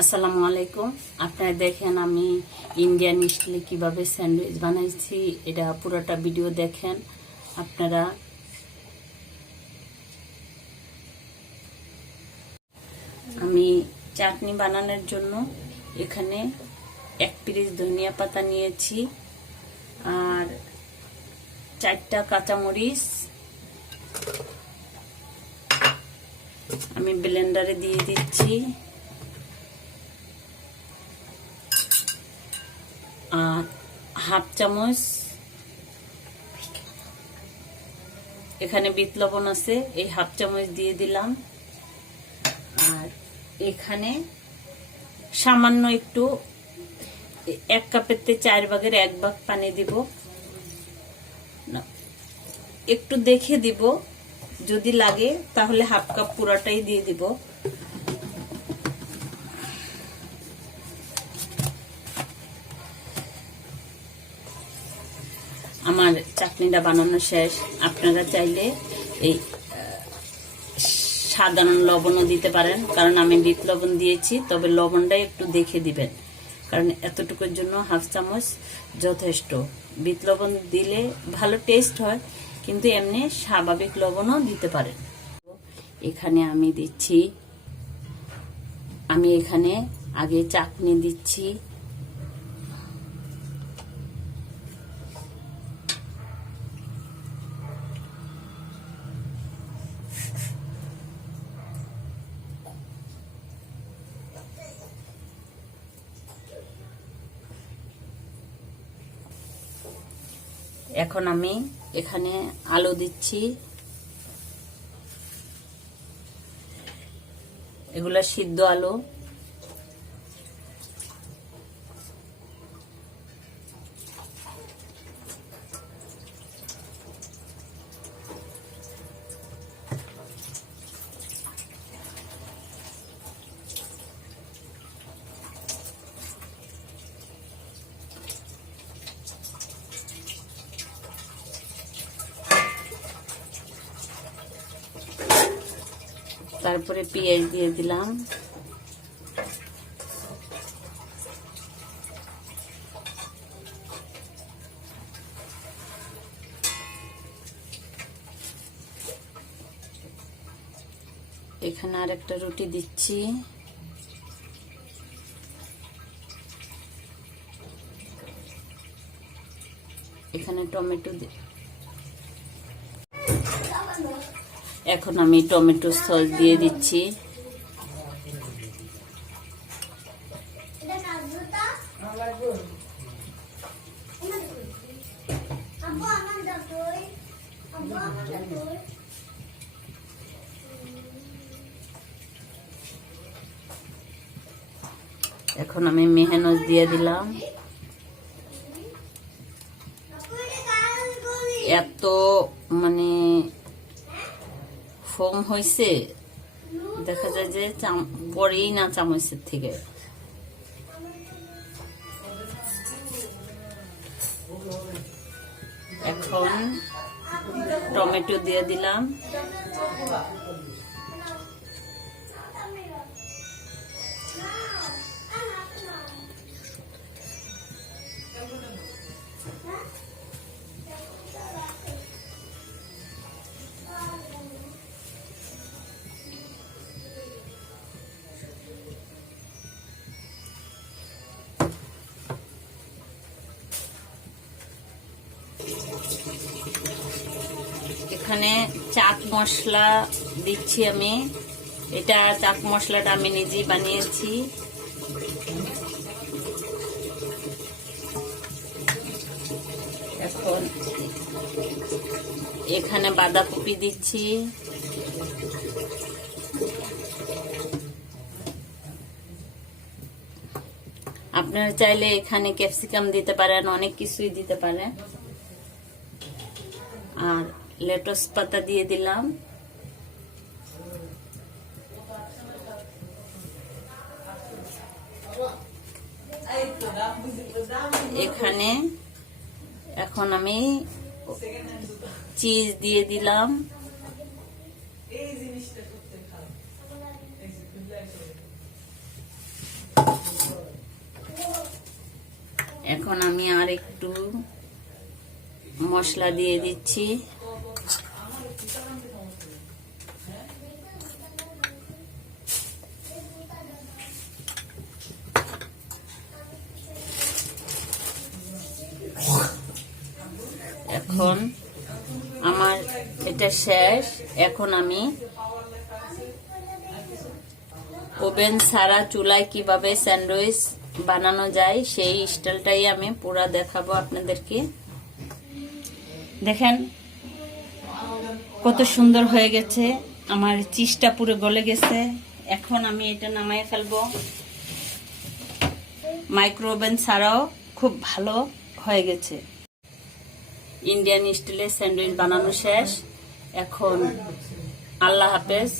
আসসালামু আলাইকুম। আপনারা দেখেন আমি ইন্ডিয়ান স্টাইলে কিভাবে স্যান্ডউইচ বানাইছি, এটা পুরোটা ভিডিও দেখেন আপনারা। আমি চাটনি বানানোর জন্য এখানে 1 পিস ধনিয়া পাতা নিয়েছি আর 4টা কাঁচামরিচ আমি ব্লেন্ডারে দিয়ে দিচ্ছি। আর হাফ চামচ এখানে বিট লবণ আছে, এই হাফ চামচ দিয়ে দিলাম। আর এখানে সামান্য একটু 1 কাপের 4 ভাগের 1 ভাগ পানি দিব, একটু দেখে দিব, যদি লাগে তাহলে হাফ কাপ পুরাটাই দিয়ে দিব। আমার চাটনিটা বানানো শেষ। আপনারা চাইলে এই সাধারণ লবণও দিতে পারেন, কারণ আমি বিট লবণ দিয়েছি, তবে লবণটা একটু দেখে দিবেন, কারণ এতটুকুর জন্য হাফ চামচ যথেষ্ট। বিট লবণ দিলে ভালো টেস্ট হয়, কিন্তু এমনি স্বাভাবিক লবণও দিতে পারেন। এখানে আমি এখানে আগে চাটনি দিচ্ছি। এখন আমি এখানে আলু দিচ্ছি, এগুলা সিদ্ধ আলু। তারপরে পেঁয়াজ দিয়ে দিলাম। এখানে আরেকটা রুটি দিচ্ছি। এখানে টমেটো এখন আমি টমেটো সস দিয়ে দিচ্ছি। এখন আমি মেহনজ দিয়ে দিলাম। এত মানে ফোম হয়েছে, দেখা যায় যে পরেই না চামচের থেকে। এখন টমেটো দিয়ে দিলাম। এখানে চাট মশলা দিচ্ছি আমি। এটা চাট মশলাটা আমি নিজেই বানিয়েছি। এখন এখানে বাঁধাকপি দিচ্ছি। আপনারা চাইলে এখানে ক্যাপসিকাম দিতে পারেন, অনেক কিছুই দিতে পারেন। আর লেটুস পাতা দিয়ে দিলাম। এখানে এখন আমি চিজ দিয়ে দিলাম। এখন আমি আর একটু মশলা দিয়ে দিচ্ছি। এখন আমার এটা শেষ। এখন আমি ওভেন ছাড়া চুলায় কিভাবে স্যান্ডউইচ বানানো যায় সেই স্টাইলটাই আমি পুরো দেখাবো আপনাদেরকে। দেখেন কত সুন্দর হয়ে গেছে, আমার চিজটা পুরো গলে গেছে। এখন আমি এটা নামায় ফেলবো। মাইক্রো ওভেন ছাড়াও খুব ভালো হয়ে গেছে। ইন্ডিয়ান স্টাইলের স্যান্ডউইচ বানানো শেষ। এখন আল্লাহ হাফেজ।